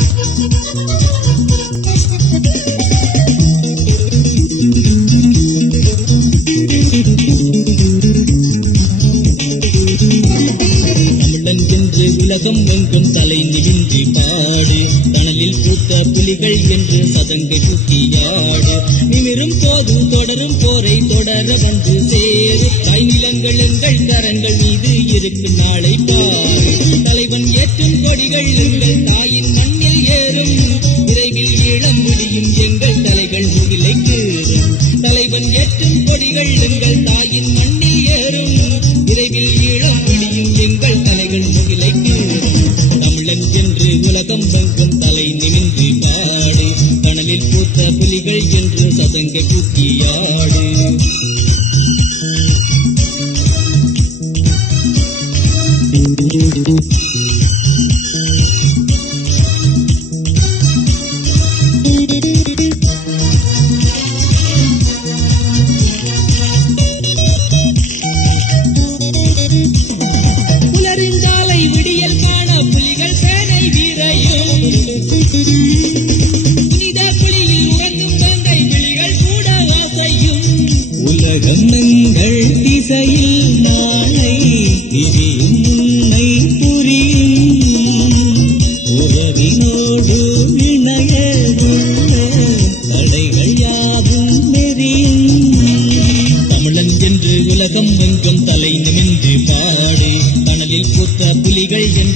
தமிழன் உலகம் எங்கும் தலை நிமிந்து பாடு. கணலில் பூத்த புலிகள் என்று சதங்கை தூக்கியாடு நிமிரும் போது தொடரும் போரை தொடர வந்து சேரு. தாய் நிலங்கள் எங்கள் கரங்கள் மீது இருக்கும் நாளை பாரு. தலைவன் ஏற்றும் கொடிகள் எங்கள் தாயின் மண்ணில் ஏறும். விரைவில் இளம் முடியும் எங்கள் தலைகள் முகிலை தலைவன் ஏற்றும் கொடிகள் எங்கள் தாயின் மண்ணில் என்று உலகம் எங்கும் தலை நிமிந்து பாடு கனலில் பூத்த புலிகள் என்று சதங்க சதங்கை Thank you. உலகங்கள் திசையில் நாளை விரியும் உன்னை புரியும். உறவினோடு இணையதுள்ள தடைகள் யாவும் நெறியும் தமிழன் என்று உலகம் எங்கும் தலை நிமிந்து பாடு. கனலில் பூத்த புலிகள் என்று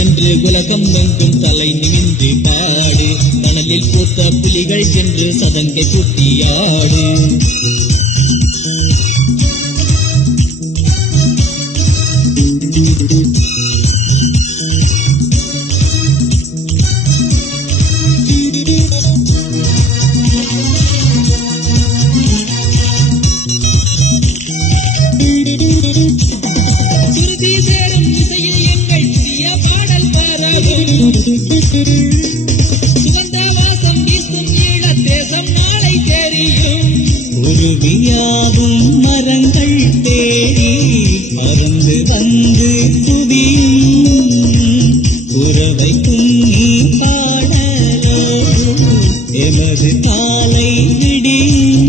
என்று உலகம் எங்கும் தலை நிமிந்து பாடு மணலில் பூத்த புலிகள் என்று சதங்கை சுட்டியாடு Thank you. உருவியாவும் மரங்கள் தேடி மறந்து வந்து குவியும் உறவை கும்மி பாடலோடு எமது காலை விடியும்.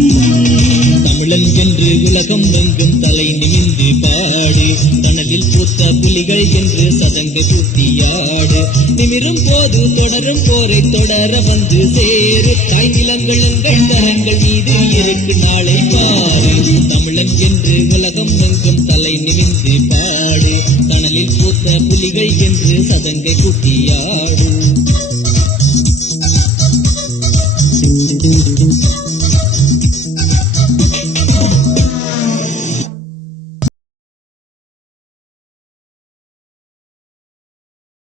தமிழன் என்று உலகம் எங்கும் தலை நிமிந்து பாடி தணலில் பூத்த புலிகள் என்று சதங்கு குத்தியாடு நிமிரும் போது தொடரும் போரை தொடர வந்து சேரு. தாய் நிலங்கள் எங்கள் கரங்கள் மீது இருக்கு நாளை.